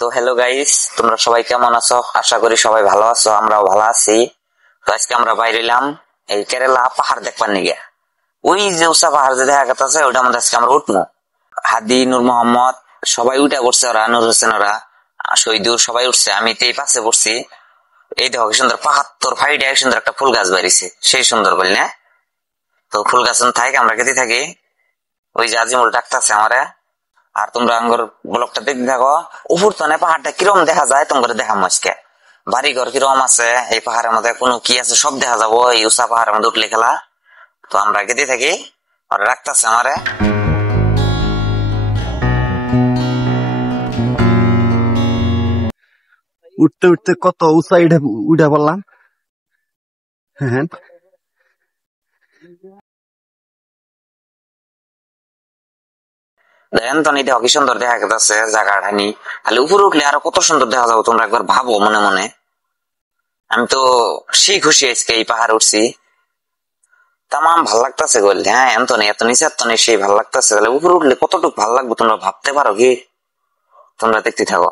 তো hello guys, তোমরা সবাই কেমন আছো? আশা করি সবাই ভালো আছো, আমরাও ভালো আছি। তো আজকে আমরা বাইরে এলাম এই কেরালা পাহাড় দেখবার নিগে। ওই যে উষা পাহাড় যে দেখা গেছে ওইটার মধ্যে আজকে আমরা উঠবো। হাদি, নূর মোহাম্মদ সবাই উঠে পড়ছে, ওরা নূর হোসেন, ওরা শহীদুর সবাই উঠছে। আমি তো এই পাশে পড়ছি। এই দেখো কি সুন্দর পাহাড়, ফাইডে সুন্দর একটা ফুল গাছ বাড়িছে, সেই সুন্দর বলি না? তো ফুল গাছ থাকি, আমরা কেটে থাকি। ওই যে আজিমুল ডাকতেছে আমারে। আর তোমরা আঙ্গুর ব্লকটা দেখতে থাকো। উপর তো পাহাড়টা কিরম দেখা যায় তোমরা দেখা আজকে। বাড়ি ঘর কিরম আছে এই পাহাড়ের মধ্যে, কোনো কি আছে সব দেখা যাবো এই উষা পাহাড়ের মধ্যে উঠলে খেলা। তো আমরা কেটে থাকি, ওরা রাখতেছে আমারে। উঠতে উঠতে কত উঁচা উঠে পড়লাম। হ্যাঁ, দেখেন তো এটা কি সুন্দর দেখা গেছে জায়গাটা নি। খালি উপরে উঠলে আরো কত সুন্দর দেখা যাবো, তোমরা একবার ভাবো মনে মনে। আমি তো সেই খুশি আজকে এই পাহাড় উঠছি, তামাম ভাল লাগতেছে বললে। হ্যাঁ এতনি এত নিচে এতনি সেই ভাল লাগতেছে। তাহলে উপরে উঠলে কতটুকু ভাল লাগবে তোমরা ভাবতে পারো কি? তোমরা দেখতে থাকো।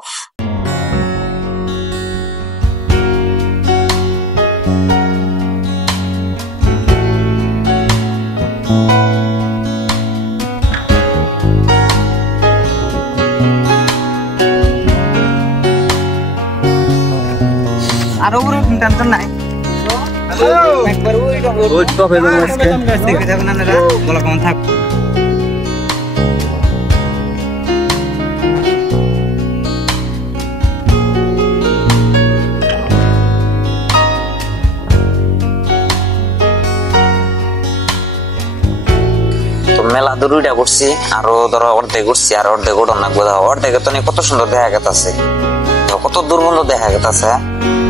আর উপরে টেনশন নাই। একবার ওই টপে দেখতে থাকুন আপনারা, বলা কেমন থাক। মেলা দূরটা করছি, আরো ধরো অর্ধেক উঠছি, আর অর্ধেক উঠন লাগবে। অর্ধেকে তো কত সুন্দর দেখা গেছে, কত দুর্গন্ধ দেখা গেছে।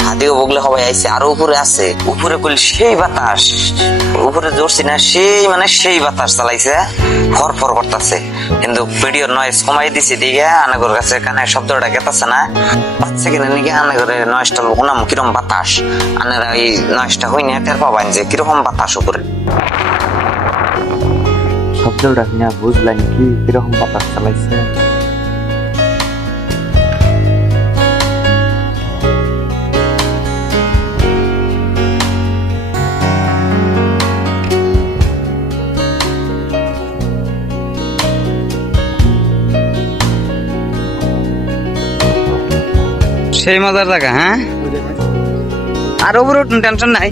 হাতিও বগলে সবাই আইছে, আরো উপরে আছে। উপরে করলে সেই বাতাস, উপরে জোরছি না সেই সেই বাতাস চালাইছে, ফর ফর করতেছে। কিন্তু ভিডিওর নয়েজ কমাই দিছি দিকে আনাগর কাছে কানে শব্দটা গেতাছে না, পাচ্ছে কিনা নিকে আনাগরে নয়েজটা শোনাম কিরকম বাতাস। আনারা এই নয়েজটা হই না টের পাবেন যে কিরকম বাতাস উপরে। শব্দটা না বুঝলেন কি কিরকম বাতাস চালাইছে। সেই মজার জায়গা। হ্যাঁ, আর উপরে উঠুন টেনশন নাই।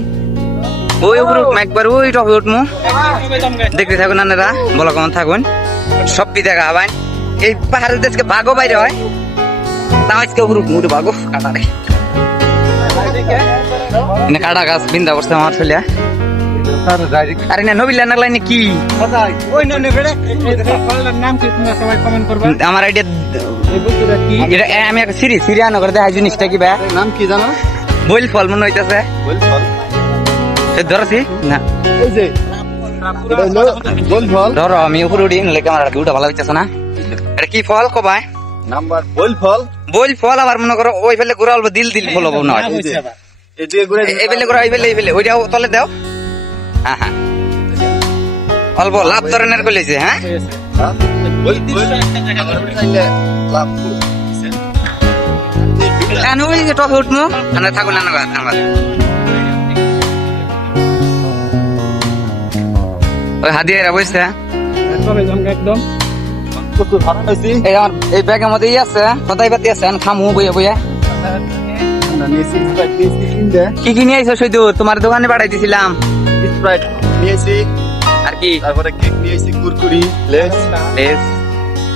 ওই উপরে উঠবো একবার, ওই টপে উঠবো। দেখতে থাকুন আপনারা, বলা কেমন থাকুন। সব দেখা হবেন। এই পাহাড়ের দেশকে বাঘও বাইরে হয়, তাও আজকে উপরে উঠবো। উঠে বাঘ কাটারে কাটা গাছ বিন্দা করছে আমার ছেলে। আরে না নবীলা না লাইনে কি আমার আইডিয়া। আমি একটা সিরি আনো করে দেখা জিনিসটা কি ভাই নাম কি জানো? বইল ফল মনে হইতেছে। ধরছি না, ধরো আমি উপরে উঠি, নাহলে ক্যামেরা উঠা ভালো হইতেছে না। এটা কি ফল কবাই? নাম্বার বইল ফল। বইল ফল আবার মনে করো ওই ফেলে ঘুরা অল্প দিল দিল ফল হবো না। এই ফেলে ঘুরা, এই ফেলে ওইটাও তলে দাও। হ্যাঁ হ্যাঁ, অল্প লাভ ধরনের কইলেছে। হ্যাঁ, টপে উঠবো থাকুন আমার। ওই হাদিয়া বসছে একদম। এই ব্যাগের মধ্যে আছে কথাই পাতি আছে, খামু বইয়া বইয়া। কি কি নিয়ে আইছো সৈদু? তোমার দোকানে পাঠাই দিছিলাম। স্প্রাইট নিয়েছি, আর কি তারপরে কেক নিয়েছি, কুরকুরি, লেস,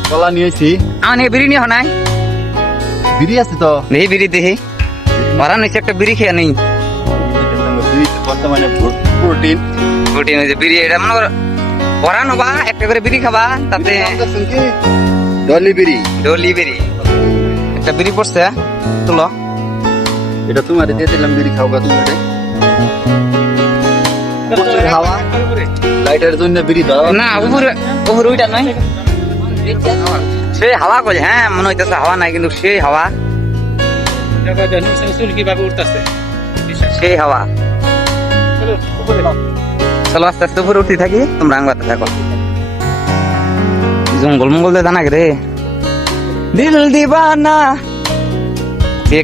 কলা নিয়েছি। আমার নিয়ে বিড়ি নিয়ে নাই? বিড়ি আছে তো, নেই বিড়ি দেখি ওরা নিচে একটা বিড়ি খেয়ে নেই। বর্তমানে প্রোটিন প্রোটিন হয়েছে বিড়ি। এটা মনে করো ওরা নবা একটা করে বিড়ি খাবা, তাতে ডলি বিড়ি। ডলি বিড়ি একটা বিড়ি পড়ছে, তুলো। এটা তোমার দিয়ে দিলাম, বিড়ি খাওয়া তুমি। হাওয়া লাইটের জন্য বিড়ি দাও না, উপরে উপরে ওইটা নয়, সেই হাওয়া কই। হ্যাঁ মনে হইতেছে হাওয়া নাই, কিন্তু সেই হাওয়া, সেই হাওয়া। চলো আস্তে আস্তে উপরে উঠতে থাকি, তোমরা আঙ্গাতে থাকো। জঙ্গল মঙ্গল দে জানা রে দিল দিবানা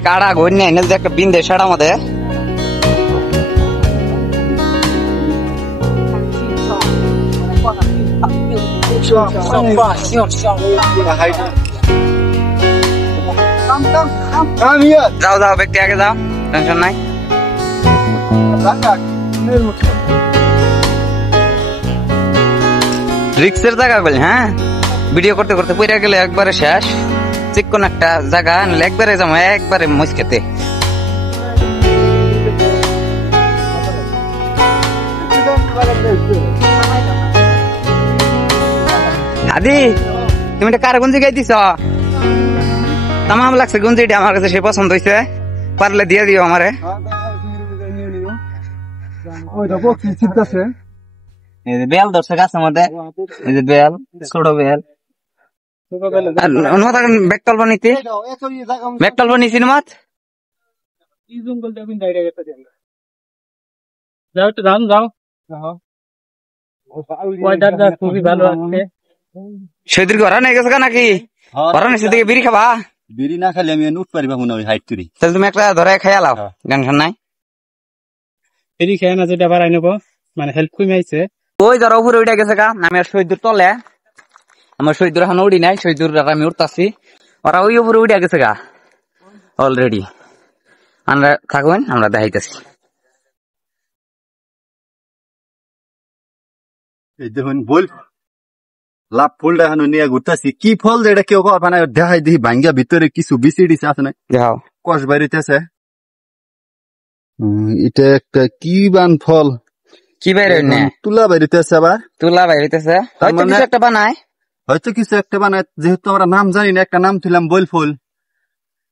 কাড়া ঘর নিয়ে এনে যদি একটা বিন দেয় সেটা মধ্যে যাও যাও ব্যক্তি আগে যাও, টেনশন নাই। রিক্সের জায়গা বলি, হ্যাঁ ভিডিও করতে করতে পইরা গেলে একবারে শেষ। চিকন একটা জায়গা নিলে একবারে যাবো, একবারে মুচকেতে। আদি তুমি একটা কার গুঞ্জি গাই দিছ, তামাম লাগছে গুঞ্জিটা আমার কাছে, সে পছন্দ হয়েছে, পারলে দিয়ে দিও আমারে। বেল ধরছে গাছের মধ্যে, এই যে বেল, ছোট বেল। ব্যাগটল বানিয়েছি, ব্যাগটল বানিয়েছি মাত। সেদিন ঘরা নিয়ে গেছে নাকি? ঘরা নিয়ে সেদিকে বিড়ি খাবা? বিড়ি না খালি আমি উঠ পারিবা মনে হয় হাইট তুরি। তাহলে তুমি একটা ধরে খাইয়া লাও, টেনশন নাই। বিড়ি খেয়ে না যেটা বাড়াই নেবো, মানে হেল্প কমে আইছে। ওই ধরো উপরে উঠে গেছে গা, আমি আর শহীদুর তলে, আমার শহীদুর এখন উড়ি নাই, শহীদুর আমি উঠতাছি, ওরা ওই উপরে উঠে গেছে গা অলরেডি। আমরা থাকবেন, আমরা দেখাইতেছি। এই দেখুন বল লাভ ফুলটা এখন নিয়ে ঘুরতেছি, কি ফল যেটা কেউ মানে দেখাই দিই ভাঙ্গা ভিতরে কিছু বিসিডিস আছে না, যাও কষ বাড়িতেছে। এটা একটা কি বান ফল, কি বাইরে তুলা বাড়িতেছে, আবার তুলা বাইরেতেছে, হয়তো কিছু একটা বানায়, হয়তো কিছু একটা বানায়, যেহেতু আমরা নাম জানি না, একটা নাম ছিলাম বল ফুল,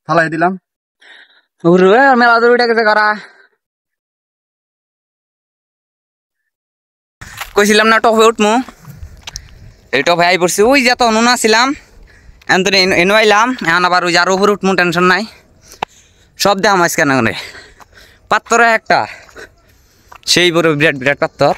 ফালাই দিলাম। মেলা দূর উঠে গেছে করা, কইছিলাম না টপে উঠমু, এই টপে আই পড়ছি। ওই যে তো নুন আসছিলাম, এনে আইলাম, এখন আবার ওই যে আরো উপরে উঠমু, টেনশন নাই। সব দেখাম আজকে না, পাত্তরে একটা সেই বড় বিরাট বিরাট পাত্তর।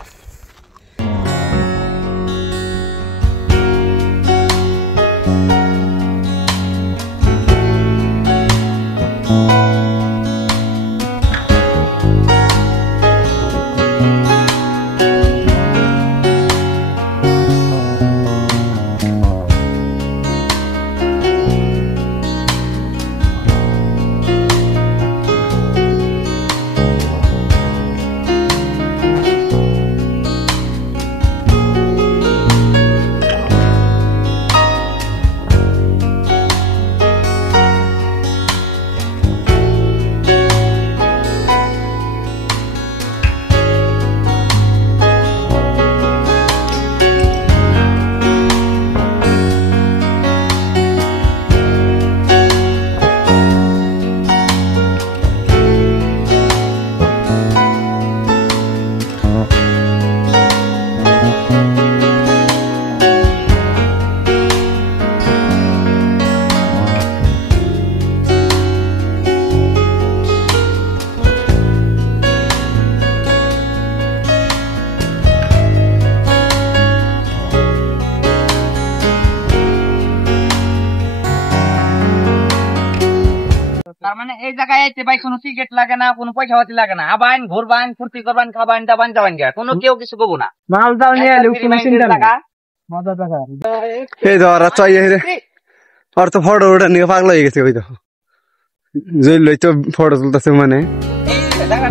তার মানে এই জায়গায় আইতে ভাই কোনো টিকিট লাগে না, কোনো পয়সা পাতি লাগে না, আবাইন ঘুরবান, ফুর্তি করবান, খাবান দাবান যাবান গা, কোনো কেউ কিছু কবো না। মাল দাও নিয়ে এলে কোনো চিন্তা নাই, মজা দেখা। এই ধরা চাই আর তো ফটো ওটা নিয়ে পাগল হয়ে গেছে, ওই দেখো জল লই তো ফটো তুলতেছে, মানে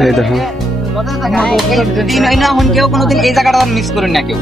এই দেখো কেউ কোনোদিন এই জায়গাটা মিস করেন না কেউ।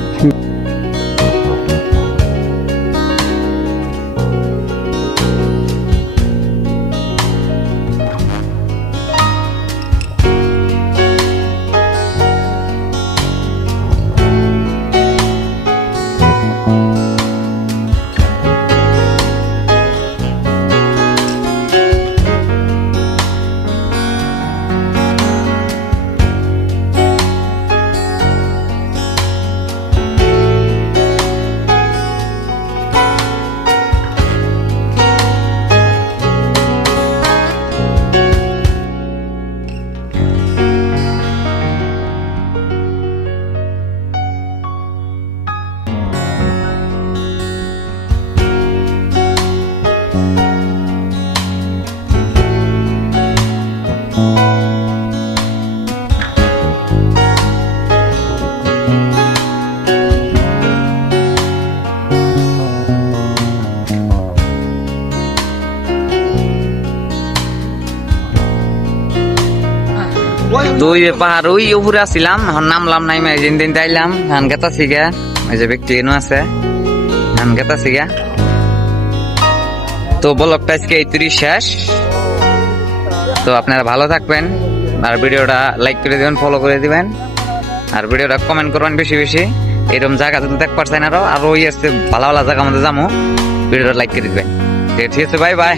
তো ওই পাহাড় ওই উপরে আসছিলাম, এখন নামলাম নাই যেদিন দিন যাইলাম ধান গেতাছি গা, ওই যে ব্যক্তি এনো আছে ধান গেতাছি গা। তো ব্লগটা আজকে এই তুই শেষ। তো আপনারা ভালো থাকবেন, আর ভিডিওটা লাইক করে দিবেন, ফলো করে দিবেন, আর ভিডিওটা কমেন্ট করবেন বেশি বেশি। এরকম জায়গা যদি দেখতে পারছেন আরো ওই আসছে ভালো ভালো জায়গা আমাদের যাবো, ভিডিওটা লাইক করে দিবেন। ঠিক আছে, বাই বাই।